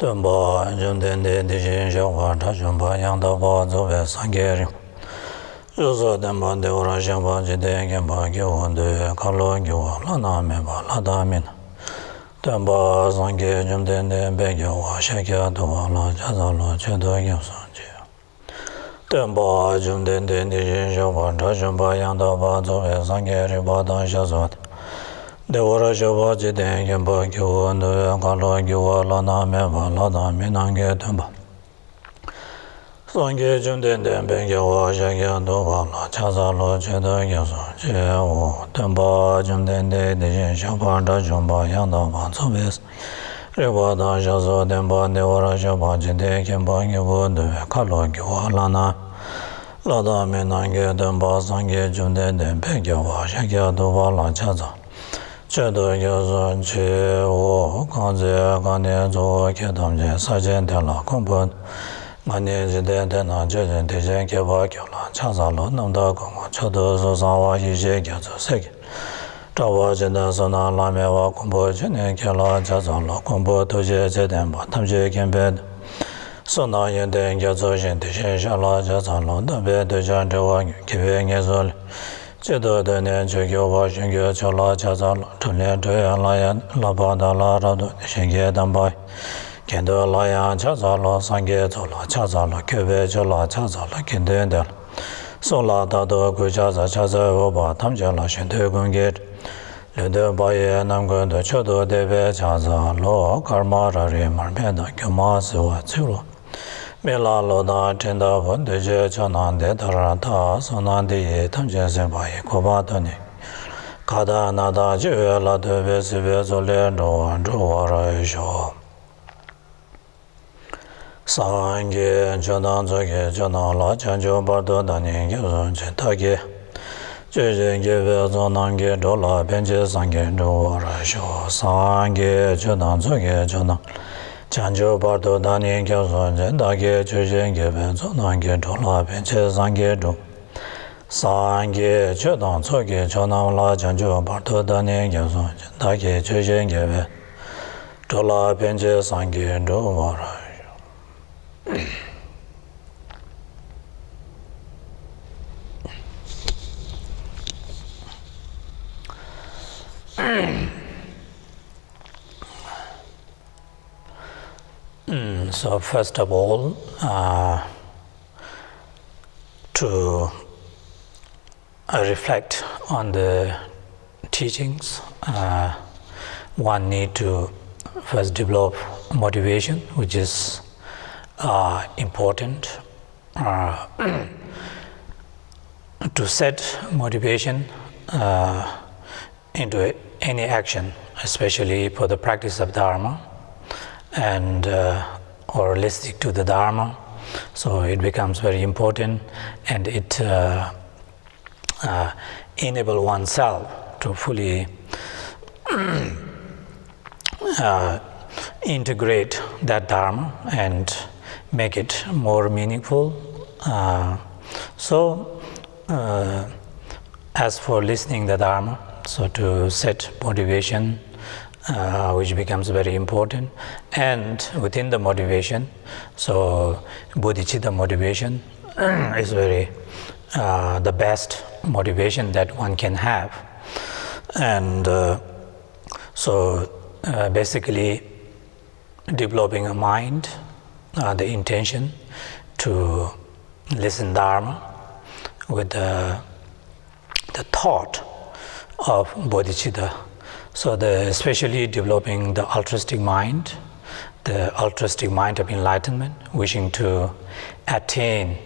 Tumba Jundende Dijin Shangwa Tashumba Yangdaba Zobe Sangeri Yuzo Demba Deora Shamba Jide Gemba Gyuhundu Kalo Gyuwa Lana Meba Lada Mina Tumba Sange Jundende Begyawa Shekya Duwa La Jazalo Chedo Gyusanje Tumba Jundende Dijin Shangwa Tashumba Yangdaba Zobe Sangeri Bada Shazot Deora Shaba Jide Gemba Gyuhundu Kalo Gyuwa Lana Meba Lada Minange Tumba Sange Jundende Begyawa Shekya Duwa La Jazalo Chedo Gyusanje Tumba Jundende Dijin Shangwa Tashumba Yangdaba Zobe Ribada Shazo Demba Deora Shaba Jide Gemba Gyuhundu Kalo Gyuwa Lana Lada Minange Tumba Sange Jundende Begyawa Shekya Duwa La Jazalo Chedo Gyusanje Kanze Kane Zo Kedamje Sajen Tela Kumbun Kane Jide Tena Jejen Tejen Keba Kyola Chazalo Namda Kongo Chedo Susawa Yije Gyazo Seke Chawa Jide Sona Lamewa Kumbu Jene Kela Chazalo Kumbu Tuje Jedenba Tamje Kembe Sona Yende Gyazo Jente Shala Chazalo Dabe Tujan Tewa Kebe Ngezoli Chedo Dene Chekyo Shingyo Chola Chazalo Chule Choya Layan Labada La Rado Shingye Dambai Kendo Layan Chazalo Sangye Chola Chazalo Kebe Chola Chazalo Kendo Endel Sola Dado Kuchaza Chaza Oba Tamjala Shinte Gungir Lede Baye Namgondo Chodo Debe Chazalo Karma Rari Marmeda Kyoma Siwa Tsuro Mela Loda Tenda Vondeje Chanande Tarata Sonandi Tamjen Sempai Kobatoni Kada Nada Jela Debe Sibe Zole Doan Jowara Sho Sange Jodan Zoge Jodan La Chanjo Bardo Dani Gyozon Chentagi Jeje Gebe Zonange Dola Benje Sange Jowara Sho Sange Jodan Zoge Jodan Chanjo Bardo Dani Gyozon Jendage Jeje Gebe Zonange Dola Benje Sange Do Sange Jodan Zoge Jodan La Chanjo Bardo Dani Gyozon Jendage Jeje Gebe Dola Benje Sange Do So first of all, to reflect on the teachings, one need to first develop motivation, which is important. To set motivation into any action, especially for the practice of Dharma and or holistic to the Dharma, so it becomes very important, and it enable oneself to fully integrate that Dharma and make it more meaningful. As for listening the Dharma, so to set motivation, which becomes very important, and within the motivation, so bodhicitta motivation is very the best motivation that one can have, and basically developing a mind, the intention to listen Dharma with the thought of bodhicitta. So especially developing the altruistic mind of enlightenment, wishing to attain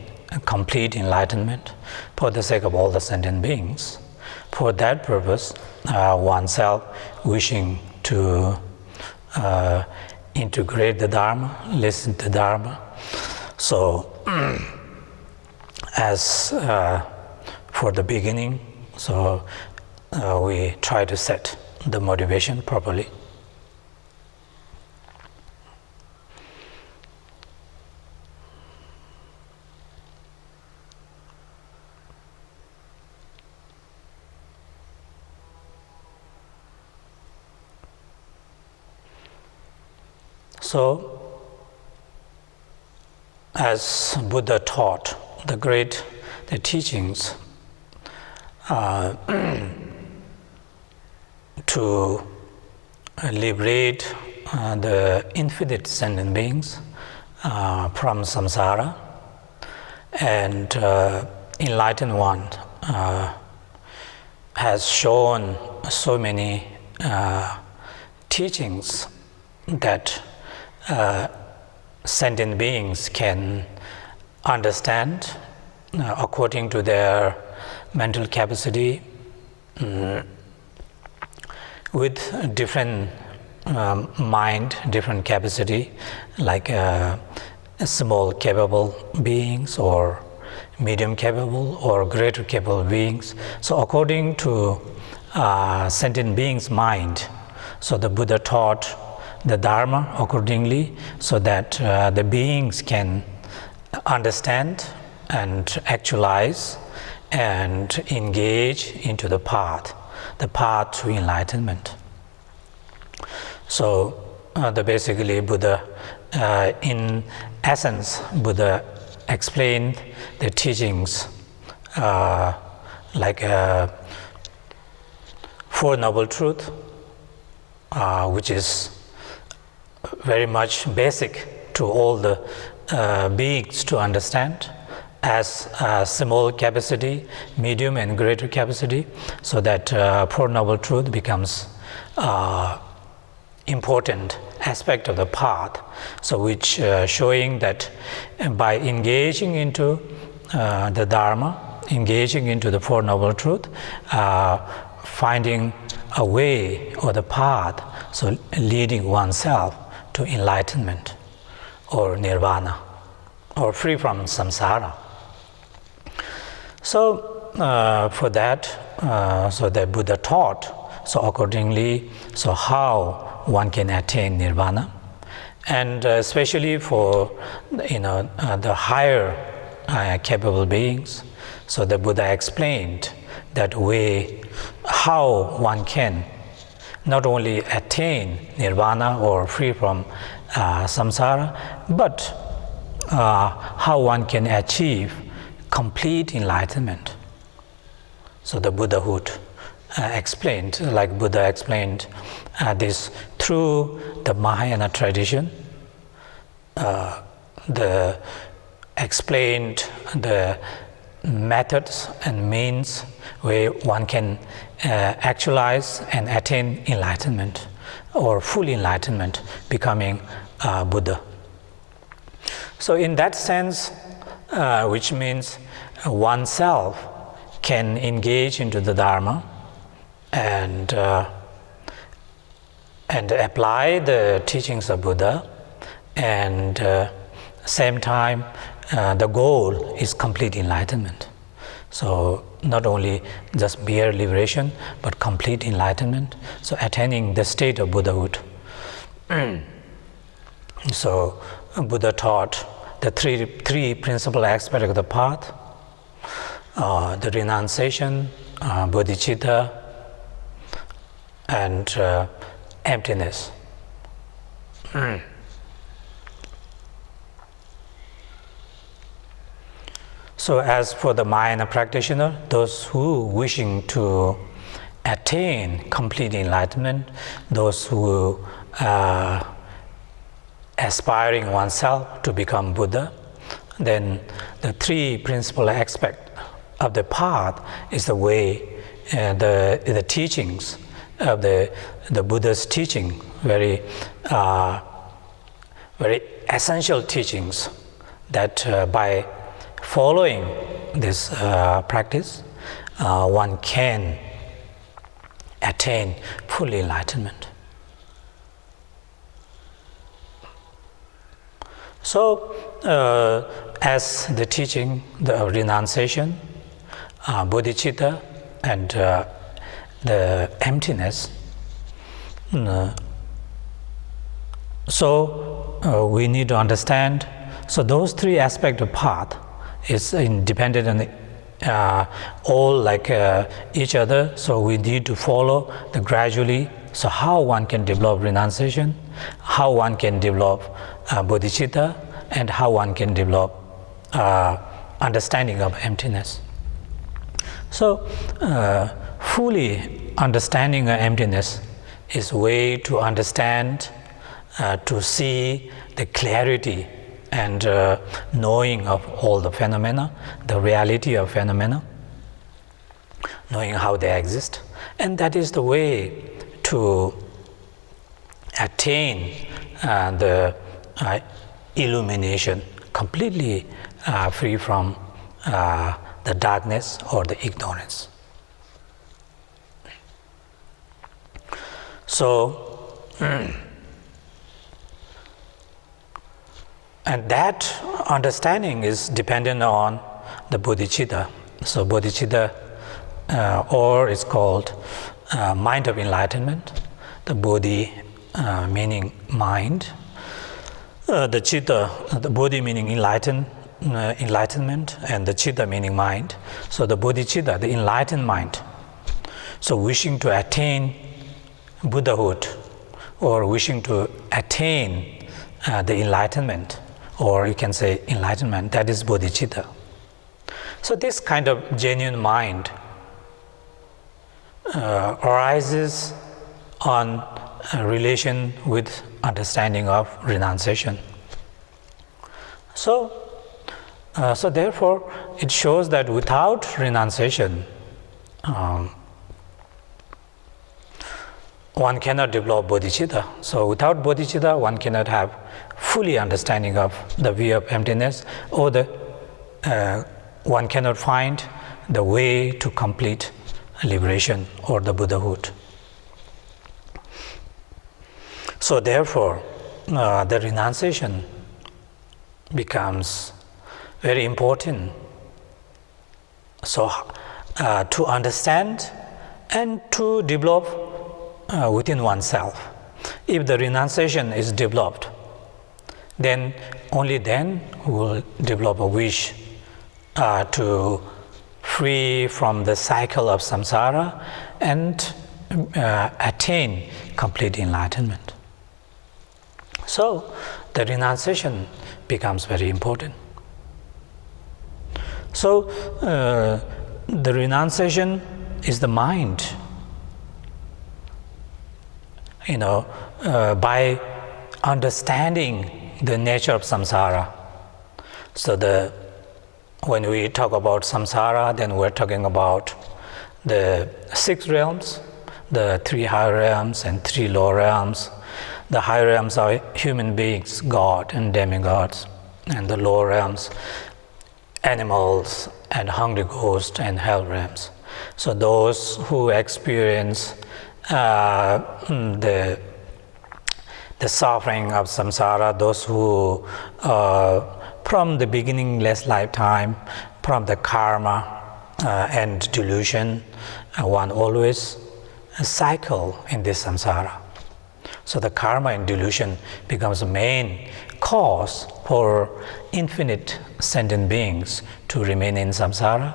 complete enlightenment for the sake of all the sentient beings. For that purpose, oneself wishing to integrate the Dharma, listen to Dharma. So as for the beginning, so we try to set the motivation properly. So as Buddha taught, the teachings to liberate the infinite sentient beings from samsara, and enlightened one has shown so many teachings that sentient beings can understand according to their mental capacity, with different mind, different capacity, like small capable beings or medium capable or greater capable beings. So according to sentient beings' mind, so the Buddha taught the Dharma accordingly, so that the beings can understand and actualize and engage into the path to enlightenment. So basically Buddha, in essence, Buddha explained the teachings like Four Noble Truths, which is very much basic to all the beings to understand, as small capacity, medium and greater capacity, so that Four Noble Truth becomes important aspect of the path, so which showing that by engaging into the Dharma, engaging into the Four Noble Truth, finding a way or the path, so leading oneself to enlightenment or nirvana or free from samsara. So for that, so the Buddha taught, so accordingly, so how one can attain nirvana, and especially for the higher capable beings. So the Buddha explained that way how one can not only attain nirvana or free from samsara, but how one can achieve complete enlightenment. So the Buddhahood explained, like Buddha explained this through the Mahayana tradition. The explained the methods and means where one can actualize and attain enlightenment or full enlightenment, becoming Buddha. So in that sense, which means oneself can engage into the Dharma and apply the teachings of Buddha, and same time the goal is complete enlightenment. So not only just mere liberation, but complete enlightenment, so attaining the state of Buddhahood. So Buddha taught the three principal aspects of the path: the renunciation, bodhicitta, and emptiness. So as for the Mahayana practitioner, those who wishing to attain complete enlightenment, those who aspiring oneself to become Buddha, then the three principal aspects of the path is the way, the teachings of the Buddha's teaching, very essential teachings, that by following this practice, one can attain full enlightenment. So, as the teaching, the renunciation, bodhicitta, and the emptiness, so we need to understand. So those three aspects of path is independent on all like each other. So we need to follow the gradually. So how one can develop renunciation, how one can develop bodhicitta, and how one can develop understanding of emptiness. So, fully understanding emptiness is a way to understand, to see the clarity and knowing of all the phenomena, the reality of phenomena, knowing how they exist. And that is the way to attain the illumination, completely free from the darkness or the ignorance. So, and that understanding is dependent on the bodhicitta. So bodhicitta, or it's called mind of enlightenment. The bodhi meaning mind, the chitta, the bodhi meaning enlightenment, and the chitta meaning mind. So the bodhicitta, the enlightened mind. So wishing to attain Buddhahood, or wishing to attain the enlightenment, or you can say enlightenment, that is bodhicitta. So this kind of genuine mind arises on a relation with understanding of renunciation. So therefore, it shows that without renunciation, one cannot develop bodhicitta. So without bodhicitta, one cannot have fully understanding of the view of emptiness, or one cannot find the way to complete liberation or the Buddhahood. So therefore, the renunciation becomes very important. So to understand and to develop within oneself. If the renunciation is developed, then only then we will develop a wish to free from the cycle of samsara and attain complete enlightenment. So the renunciation becomes very important. So the renunciation is the mind. By understanding the nature of samsara. So when we talk about samsara, then we're talking about the 6 realms, the 3 higher realms and 3 lower realms. The higher realms are human beings, God and demigods, and the lower realms, animals and hungry ghosts and hell realms. So those who experience the suffering of samsara, those who from the beginningless lifetime, from the karma and delusion, one always cycle in this samsara. So the karma and delusion becomes the main cause for infinite sentient beings to remain in samsara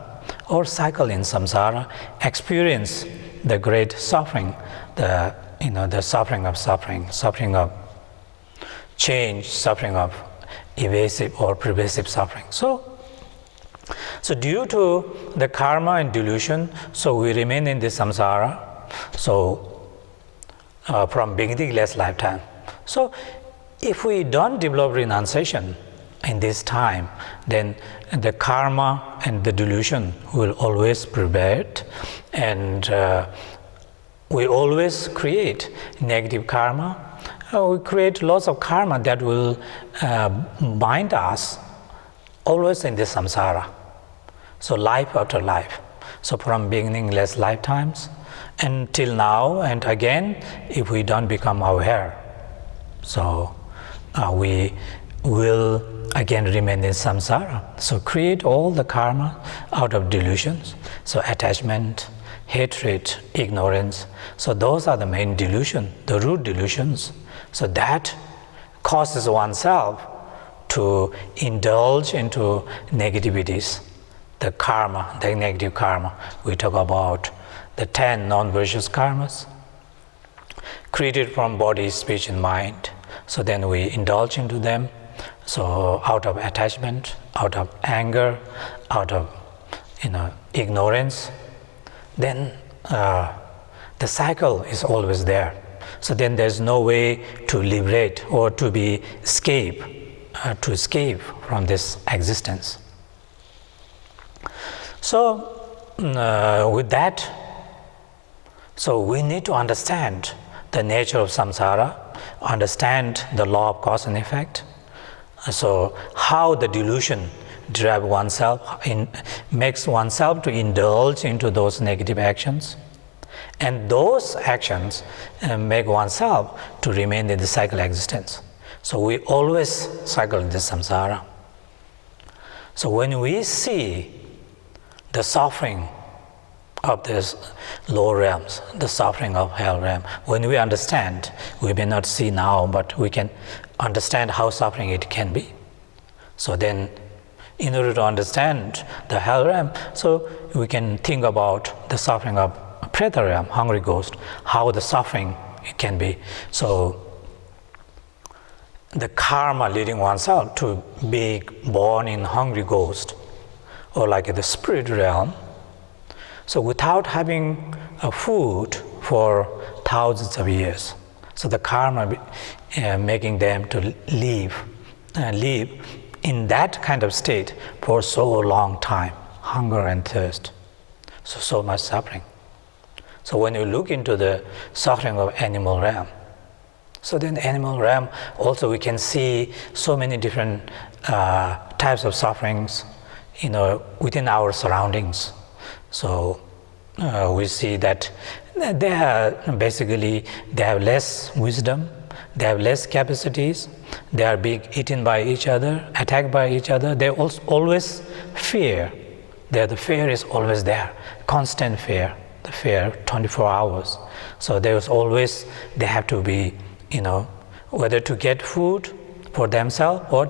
or cycle in samsara, experience the great suffering, the suffering of suffering, suffering of change, suffering of evasive or pervasive suffering. So due to the karma and delusion, so we remain in this samsara. So from beginningless lifetime. So if we don't develop renunciation in this time, then the karma and the delusion will always prevail, and we always create negative karma. We create lots of karma that will bind us always in this samsara. So life after life. So from beginningless lifetimes until now, and again, if we don't become aware, so we will again remain in samsara. So create all the karma out of delusions. So attachment, hatred, ignorance. So those are the main delusion, the root delusions. So that causes oneself to indulge into negativities, the karma, the negative karma. We talk about the 10 non-virtuous karmas created from body, speech, and mind. So then we indulge into them, So out of attachment, out of anger, out of ignorance, then the cycle is always there. So then there's no way to liberate or to escape from this existence. So with that, so we need to understand the nature of samsara, understand the law of cause and effect. So how the delusion drives oneself, makes oneself to indulge into those negative actions. And those actions make oneself to remain in the cycle existence. So we always cycle in the samsara. So when we see the suffering of these lower realms, the suffering of hell realm, when we understand, we may not see now, but we can understand how suffering it can be. So then, in order to understand the hell realm, so we can think about the suffering of preta realm, hungry ghost, how the suffering it can be. So the karma leading oneself to be born in hungry ghost, or like the spirit realm. So without having a food for thousands of years, so the karma making them to live in that kind of state for so long time, hunger and thirst, so much suffering. So when you look into the suffering of animal realm, so then animal realm also we can see so many different types of sufferings, within our surroundings. So we see that they have less wisdom, they have less capacities, they are being eaten by each other, attacked by each other. They always fear. The fear is always there, constant fear, the fear 24 hours. So they have to be, whether to get food for themselves or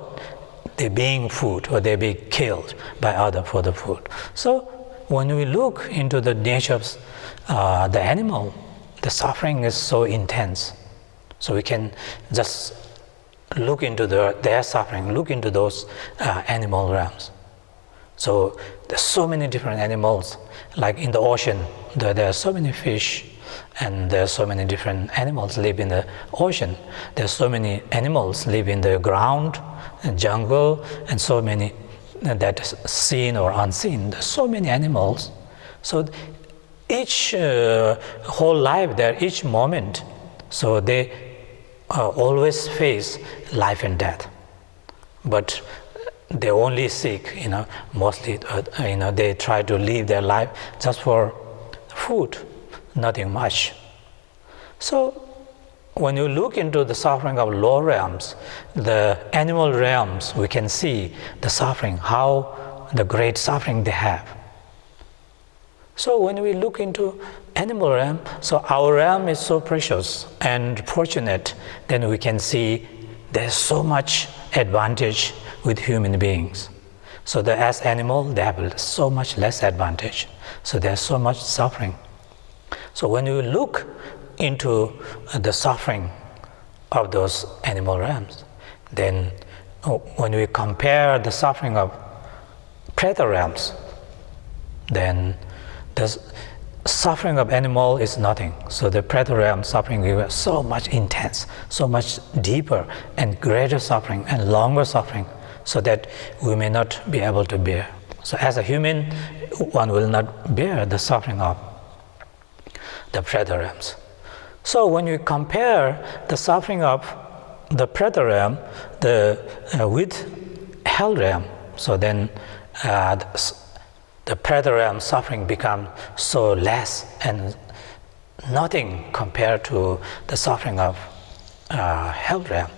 they're being food, or they be killed by others for the food. So when we look into the nature of the animal, the suffering is so intense. So we can just look into their suffering, look into those animal realms. So there's so many different animals, like in the ocean, there are so many fish, and there are so many different animals live in the ocean. There's so many animals live in the ground, jungle, and so many that is seen or unseen. There's so many animals. So each whole life there, each moment, so they always face life and death. But they only seek, mostly, they try to live their life just for food, nothing much. So when you look into the suffering of lower realms, the animal realms, we can see the suffering, how the great suffering they have. So when we look into animal realm, so our realm is so precious and fortunate, then we can see there's so much advantage with human beings. So as animal, they have so much less advantage. So there's so much suffering. So when you look into the suffering of those animal realms, then when we compare the suffering of preta realms, then the suffering of animal is nothing. So the preta realm suffering is so much intense, so much deeper and greater suffering and longer suffering, so that we may not be able to bear. So as a human, one will not bear the suffering of the preta realms. So when you compare the suffering of the preta realm with hell realm, so then the preta realm suffering becomes so less and nothing compared to the suffering of hell realm.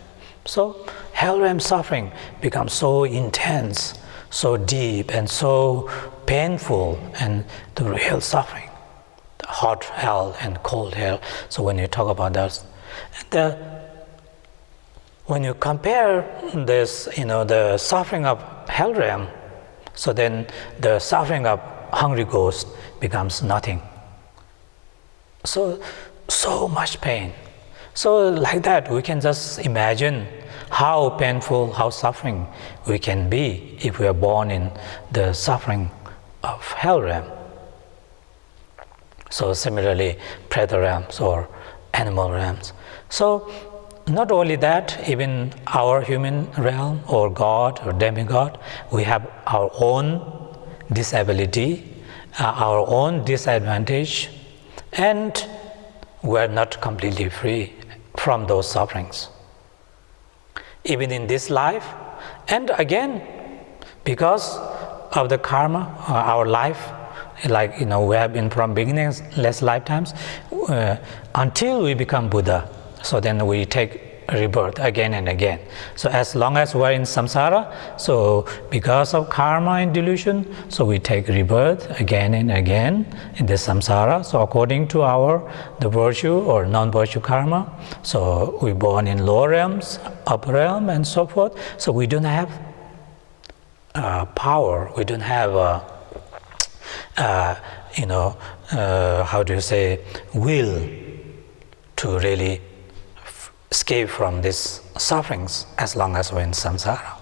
So hell realm suffering becomes so intense, so deep, and so painful, and the real suffering. Hot hell and cold hell. So when you talk about that, when you compare this, the suffering of hell realm, so then the suffering of hungry ghost becomes nothing. So much pain. So like that, we can just imagine how painful, how suffering we can be if we are born in the suffering of hell realm. So similarly, preta realms or animal realms. So not only that, even our human realm or God or demigod, we have our own disability, our own disadvantage, and we are not completely free from those sufferings. Even in this life, and again, because of the karma, our life, like we have been from beginningless lifetimes until we become Buddha. So then we take rebirth again and again. So as long as we're in samsara, so because of karma and delusion, so we take rebirth again and again in the samsara. So according to the virtue or non-virtue karma, so we're born in lower realms, upper realm, and so forth. So we don't have power. We don't have will to really escape from these sufferings as long as we're in samsara.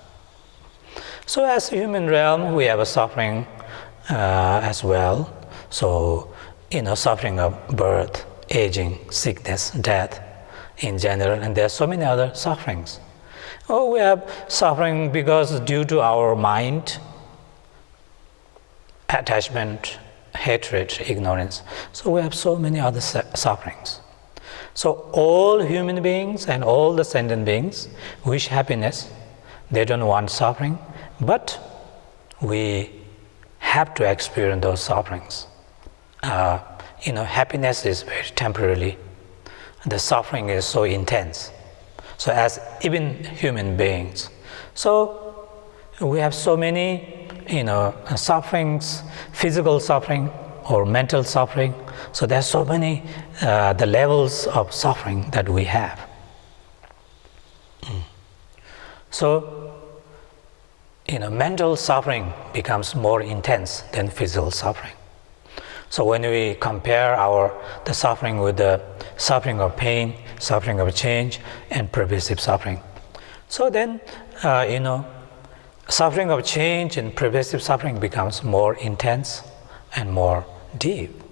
So as human realm, we have a suffering as well. So, suffering of birth, aging, sickness, death in general, and there are so many other sufferings. We have suffering because due to our mind, attachment, hatred, ignorance. So we have so many other sufferings. So all human beings and all the sentient beings wish happiness. They don't want suffering, but we have to experience those sufferings. Happiness is very temporarily. The suffering is so intense. So as even human beings. So we have so many sufferings, physical suffering or mental suffering. So there's so many the levels of suffering that we have. So mental suffering becomes more intense than physical suffering. So when we compare the suffering with the suffering of pain, suffering of change, and pervasive suffering, so then suffering of change and pervasive suffering becomes more intense and more deep.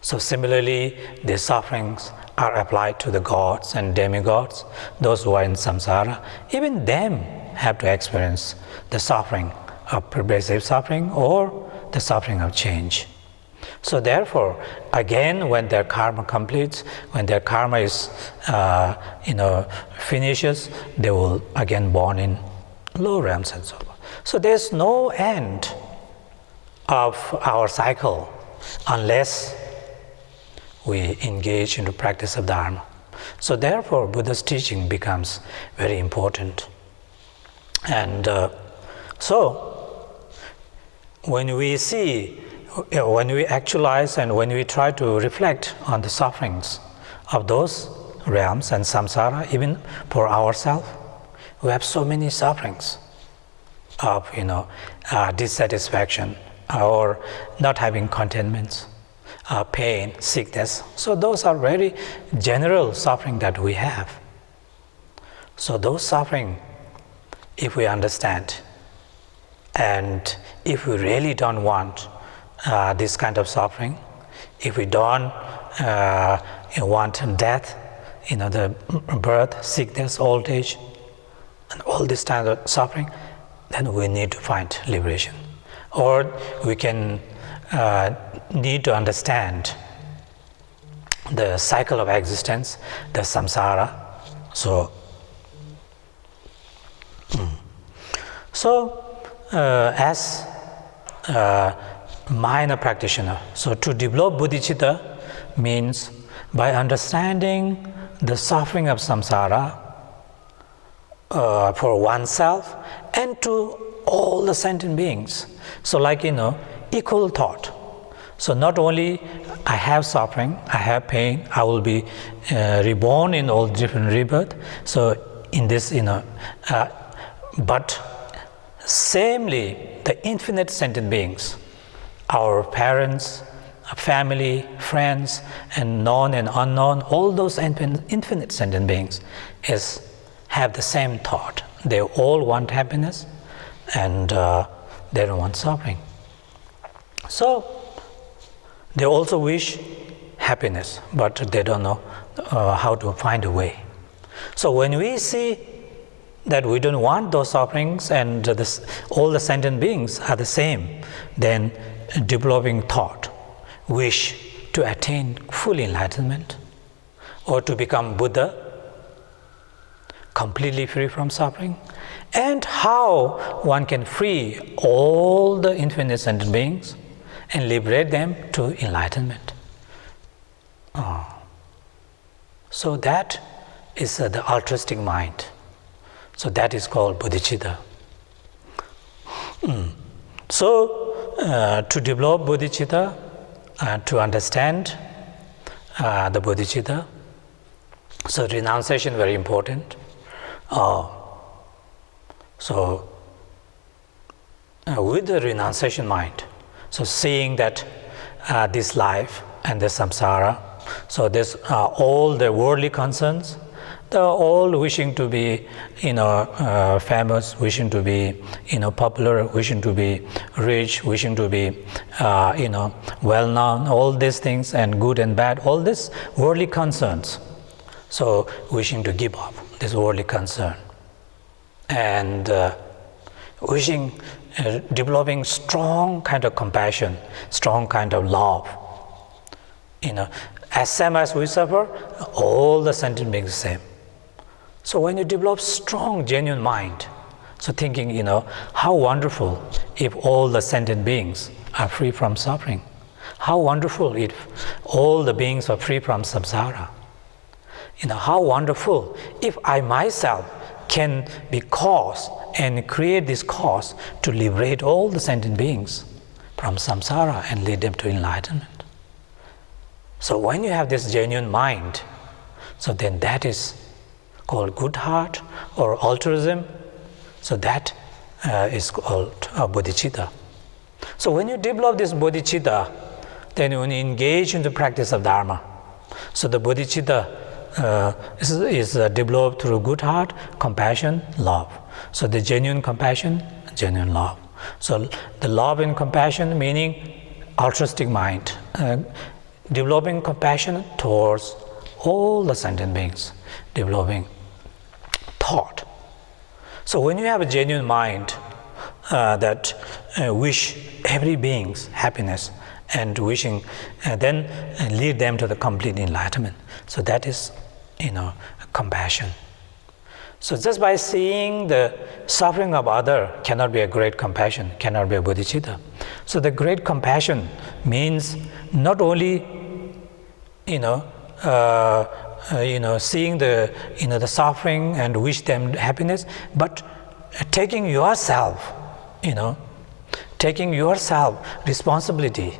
So similarly, the sufferings are applied to the gods and demigods, those who are in samsara. Even them have to experience the suffering of pervasive suffering or the suffering of change. So therefore, again, when their karma completes, when their karma is, finishes, they will again born in low realms and so forth. So there's no end of our cycle unless we engage in the practice of Dharma. So therefore, Buddha's teaching becomes very important. And so when we actualize and when we try to reflect on the sufferings of those realms and samsara, even for ourselves, we have so many sufferings of dissatisfaction or not having contentment, pain, sickness. So those are very general suffering that we have. So those suffering, if we understand, and if we really don't want this kind of suffering, if we don't want death, the birth, sickness, old age, and all this kind of suffering, then we need to find liberation. Or we can need to understand the cycle of existence, the samsara. So as a minor practitioner, so to develop bodhicitta means by understanding the suffering of samsara for oneself and to all the sentient beings. So like, equal thought. So not only I have suffering, I have pain, I will be reborn in all different rebirth. So in this, but samely, the infinite sentient beings, our parents, family, friends, and known and unknown, all those infinite sentient beings have the same thought. They all want happiness, and they don't want suffering. So they also wish happiness, but they don't know how to find a way. So when we see that we don't want those sufferings and all the sentient beings are the same, then developing thought, wish to attain full enlightenment or to become Buddha, completely free from suffering, and how one can free all the infinite sentient beings and liberate them to enlightenment. So that is the altruistic mind. So that is called bodhicitta. So to develop bodhicitta, to understand the bodhicitta, so renunciation very important. So with the renunciation mind, so seeing that this life and the samsara, so this all the worldly concerns, they're all wishing to be, famous, wishing to be, popular, wishing to be rich, wishing to be, well known. All these things, and good and bad, all these worldly concerns. So wishing to give up this worldly concern, and wishing, developing strong kind of compassion, strong kind of love. As same as we suffer, all the sentient beings the same. So when you develop strong, genuine mind, so thinking, how wonderful if all the sentient beings are free from suffering. How wonderful if all the beings are free from samsara. How wonderful if I myself can be cause and create this cause to liberate all the sentient beings from samsara and lead them to enlightenment. So when you have this genuine mind, so then that is called good heart or altruism. So that is called bodhicitta. So when you develop this bodhicitta, then when you engage in the practice of Dharma, so the bodhicitta is developed through good heart, compassion, love. So the genuine compassion, genuine love. So the love and compassion meaning altruistic mind, developing compassion towards all the sentient beings, developing thought. So when you have a genuine mind that wish every being's happiness and wishing, then lead them to the complete enlightenment. So that is, compassion. So just by seeing the suffering of other cannot be a great compassion, cannot be a bodhicitta. So the great compassion means not only, seeing the, the suffering and wish them happiness, but taking yourself, taking yourself responsibility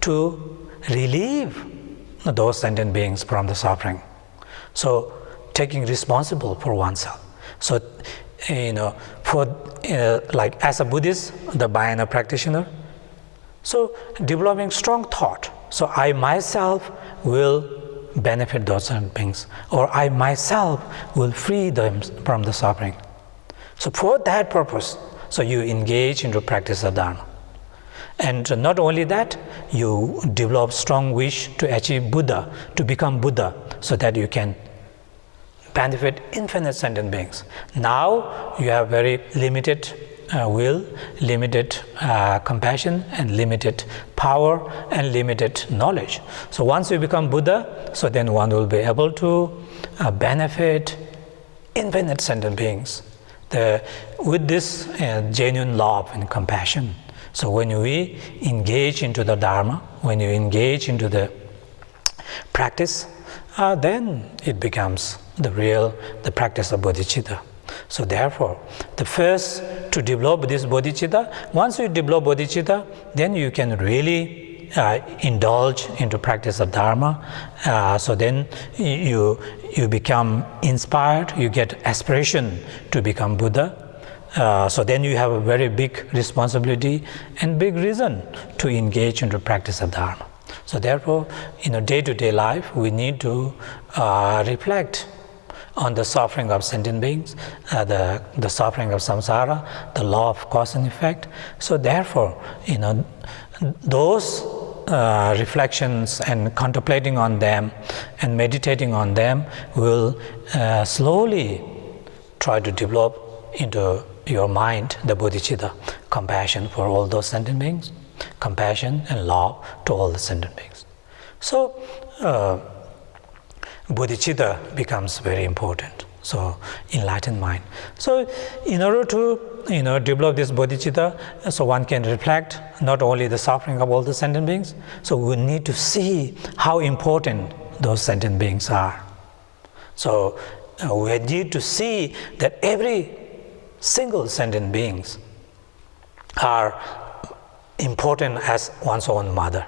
to relieve those sentient beings from the suffering. So taking responsible for oneself. So, for like as a Buddhist, the Vajrayana practitioner, so developing strong thought. So I myself will benefit those sentient beings, or I myself will free them from the suffering. So for that purpose, so you engage into practice of Dharma. And not only that, you develop strong wish to achieve Buddha, to become Buddha, so that you can benefit infinite sentient beings. Now you have very limited will, limited compassion, and limited power, and limited knowledge. So once you become Buddha, so then one will be able to benefit infinite sentient beings with this genuine love and compassion. So when we engage into the Dharma, when you engage into the practice, then it becomes the practice of bodhicitta. So therefore, the first to develop this bodhicitta, once you develop bodhicitta, then you can really indulge into practice of Dharma. So then you become inspired, you get aspiration to become Buddha. So then you have a very big responsibility and big reason to engage into practice of Dharma. So therefore, in a day-to-day life, we need to reflect on the suffering of sentient beings, the suffering of samsara, the law of cause and effect. So therefore, those reflections and contemplating on them and meditating on them will slowly try to develop into your mind the bodhicitta, compassion for all those sentient beings, compassion and love to all the sentient beings. So bodhicitta becomes very important. So enlightened mind. So in order to develop this bodhicitta, so one can reflect not only the suffering of all the sentient beings, so we need to see how important those sentient beings are. So we need to see that every single sentient beings are important as one's own mother.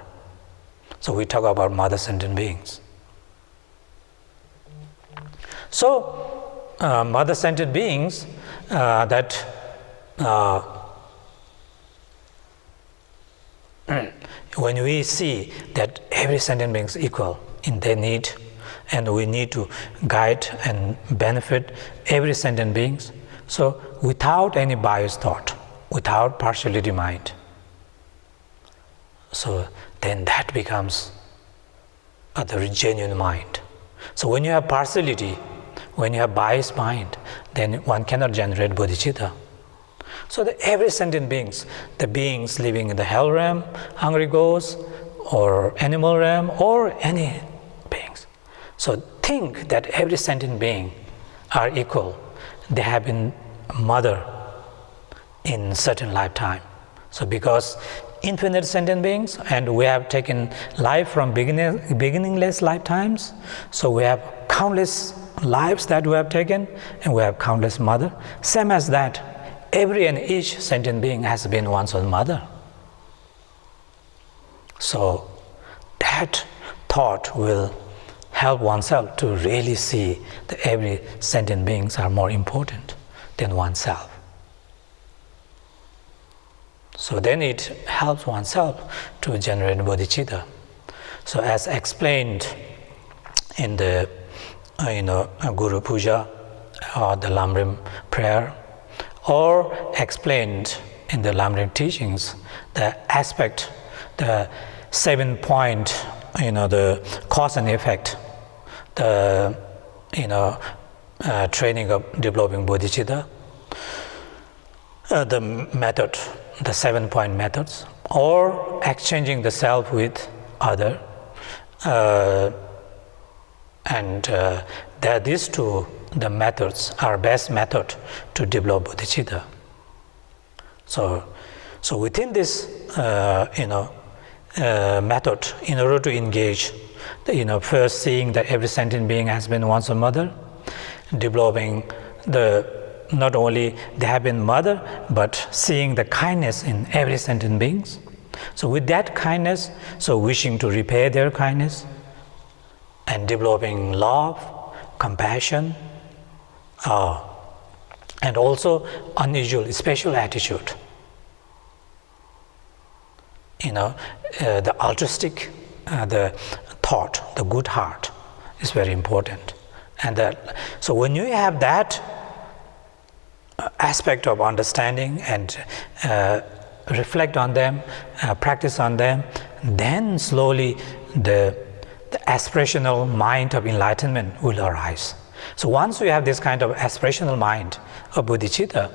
So we talk about mother sentient beings. So mother sentient beings when we see that every sentient being is equal in their need, and we need to guide and benefit every sentient beings, so without any biased thought, without partiality mind, so then that becomes the genuine mind. So when you have partiality, when you have biased mind, then one cannot generate bodhicitta. So every sentient beings, the beings living in the hell realm, hungry ghosts, or animal realm, or any beings. So think that every sentient being are equal. They have been mother in certain lifetime. So because infinite sentient beings, and we have taken life from beginningless lifetimes, so we have countless lives that we have taken, and we have countless mother. Same as that, every and each sentient being has been one's own mother. So that thought will help oneself to really see that every sentient beings are more important than oneself. So then it helps oneself to generate bodhicitta. So as explained in the Guru Puja or the Lamrim prayer, or explained in the Lamrim teachings, the aspect, the 7 point, the cause and effect, the training of developing bodhicitta, the method, the 7 point methods, or exchanging the self with other, that these two, the methods, are best method to develop bodhicitta. So within this method, in order to engage, first seeing that every sentient being has been once a mother, developing not only they have been mother, but seeing the kindness in every sentient beings. So with that kindness, so wishing to repay their kindness, and developing love, compassion, and also unusual, special attitude. The altruistic, the thought, the good heart is very important. And so when you have that aspect of understanding and reflect on them, practice on them, then slowly the aspirational mind of enlightenment will arise. So once you have this kind of aspirational mind of bodhicitta,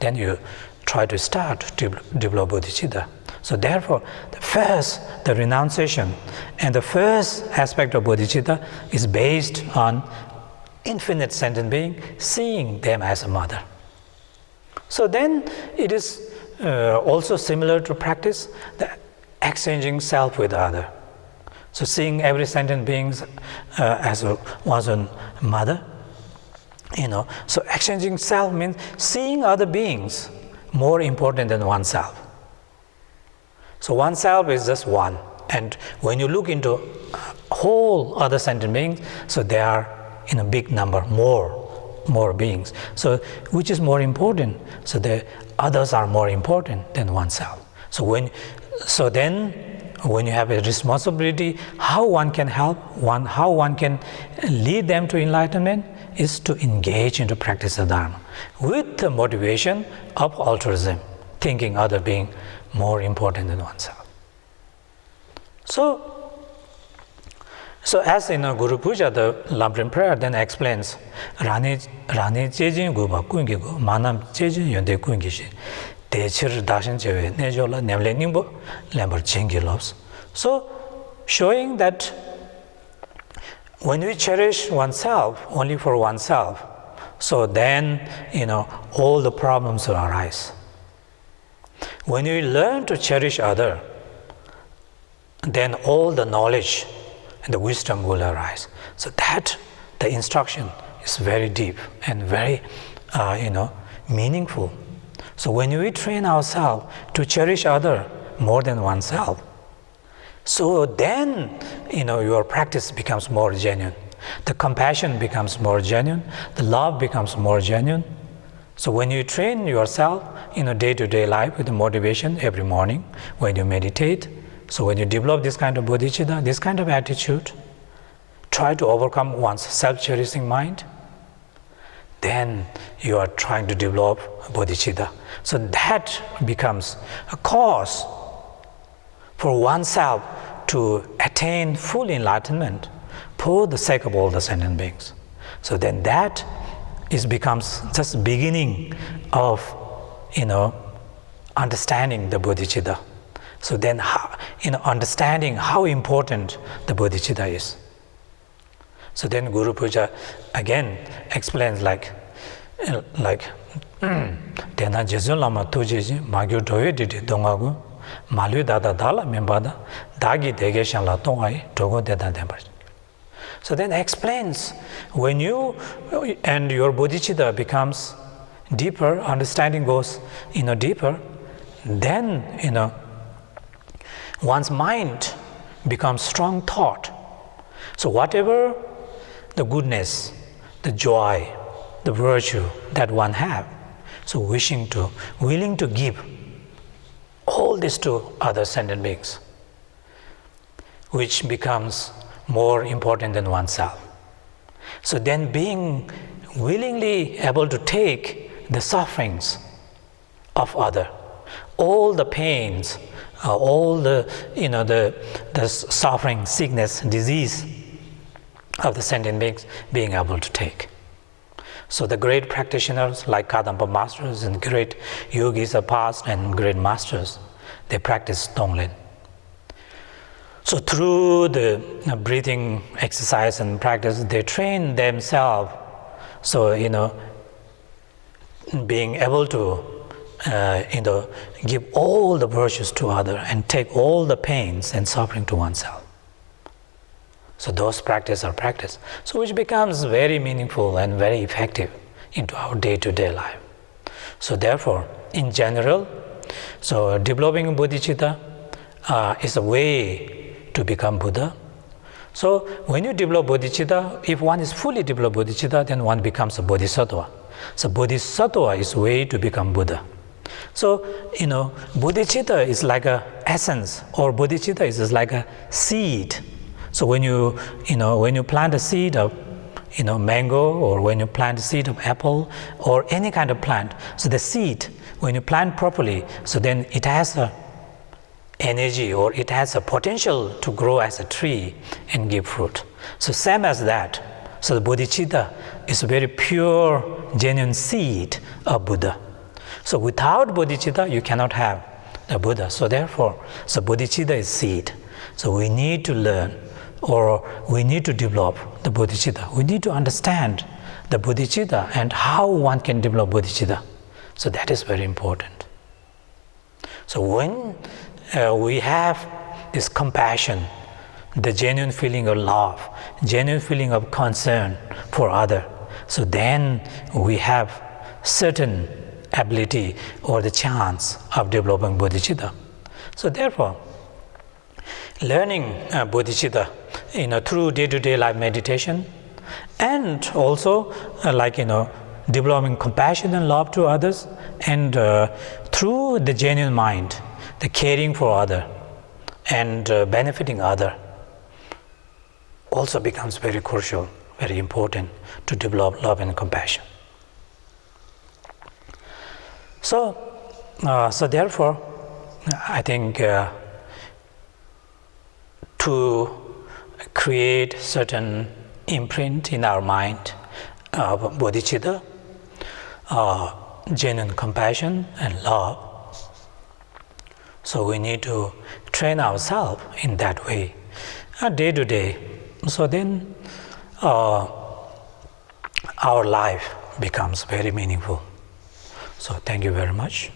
then you try to start to develop bodhicitta. So therefore, the renunciation and the first aspect of bodhicitta is based on infinite sentient being, seeing them as a mother. So then it is also similar to practice the exchanging self with other. So seeing every sentient being as one's own mother, So exchanging self means seeing other beings more important than oneself. So oneself is just one, and when you look into whole other sentient beings, so they are in a big number, more beings. So which is more important? So the others are more important than oneself. So then when you have a responsibility, how one can help, how one can lead them to enlightenment is to engage into practice of Dharma with the motivation of altruism, thinking other being more important than oneself. So as in Guru Puja, the Lamrim prayer then explains, Rani Chejin Guba Kungi Gu, Manam Chejin Yonde Kungi Shi, Techir Dashin Chewe, Nejola, Nemle Nimbo, Lamber Chingi loves. So showing that when we cherish oneself only for oneself, so then all the problems will arise. When we learn to cherish other, then all the knowledge and the wisdom will arise. So that the instruction is very deep and very meaningful. So when we train ourselves to cherish other more than oneself, so then your practice becomes more genuine. The compassion becomes more genuine. The love becomes more genuine. So when you train yourself in a day-to-day life with the motivation every morning, when you meditate, so when you develop this kind of bodhicitta, this kind of attitude, try to overcome one's self-cherishing mind, then you are trying to develop bodhicitta. So that becomes a cause for oneself to attain full enlightenment for the sake of all the sentient beings. So then that becomes just beginning of understanding the bodhicitta. So then understanding how important the bodhicitta is. So then Guru Puja again explains like Tena Jezun Lama Tuji Magyu Doye Didi Dongagu Malu Dada Dala Membada Dagi Degeshan La Tongai Togo Deda Dembar. So then explains when you and your bodhicitta becomes deeper, understanding goes deeper, then one's mind becomes strong thought. So whatever the goodness, the joy, the virtue that one have, so willing to give all this to other sentient beings, which becomes more important than oneself. So then being willingly able to take the sufferings of other, all the pains, all the suffering, sickness, disease of the sentient beings, being able to take. So the great practitioners like Kadampa masters and great yogis of past and great masters, they practice Tonglen. So through the breathing exercise and practice, they train themselves. So being able to give all the virtues to others and take all the pains and suffering to oneself. So those practice are practice, so which becomes very meaningful and very effective into our day-to-day life. So therefore, in general, so developing bodhicitta is a way to become Buddha. So when you develop bodhicitta, if one is fully developed bodhicitta, then one becomes a bodhisattva. So bodhisattva is a way to become Buddha. So bodhicitta is like a essence, or bodhicitta is like a seed. So when you plant a seed of mango, or when you plant a seed of apple, or any kind of plant, so the seed, when you plant properly, so then it has a energy, or it has a potential to grow as a tree and give fruit. So same as that. So the bodhicitta is a very pure, genuine seed of Buddha. So without bodhicitta, you cannot have the Buddha. So therefore, so bodhicitta is seed. So we need to learn, or we need to develop the bodhicitta. We need to understand the bodhicitta and how one can develop bodhicitta. So that is very important. So when we have this compassion, the genuine feeling of love, genuine feeling of concern for other, so then we have certain ability or the chance of developing bodhicitta. So therefore, learning bodhicitta through day-to-day life meditation, and also developing compassion and love to others, and through the genuine mind, the caring for other, and benefiting other also becomes very crucial, very important to develop love and compassion. So therefore, I think to create certain imprint in our mind of bodhicitta, genuine compassion and love, so we need to train ourselves in that way, day to day. So then our life becomes very meaningful. So thank you very much.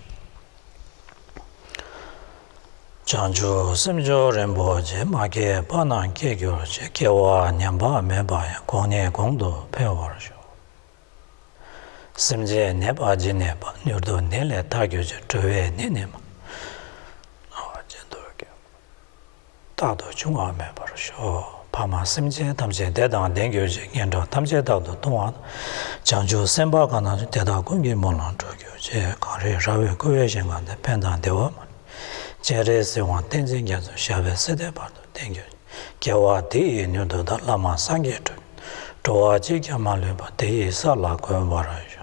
Chanchu simjo Rinpoche make banan kegyo che kewa nyamba meba ya konye gongdo pewarsho. Simje neba jineba nyurdo nele tagyo je tuwe nenema. Tado chungwa mebarsho. Pama simje tamje dedang dengyo je ngendo tamje tado tongwa. Chanchu simba kana deda gungi molan togyo je kare rawe kuwe shingande pendang dewa man. Jere sewa tenzin gyazo shabe sede bardo tengyo. Kyawa deyi nyudo da lama sangye tu. Towa ji kyama leba deyi sa la kuwa barayo.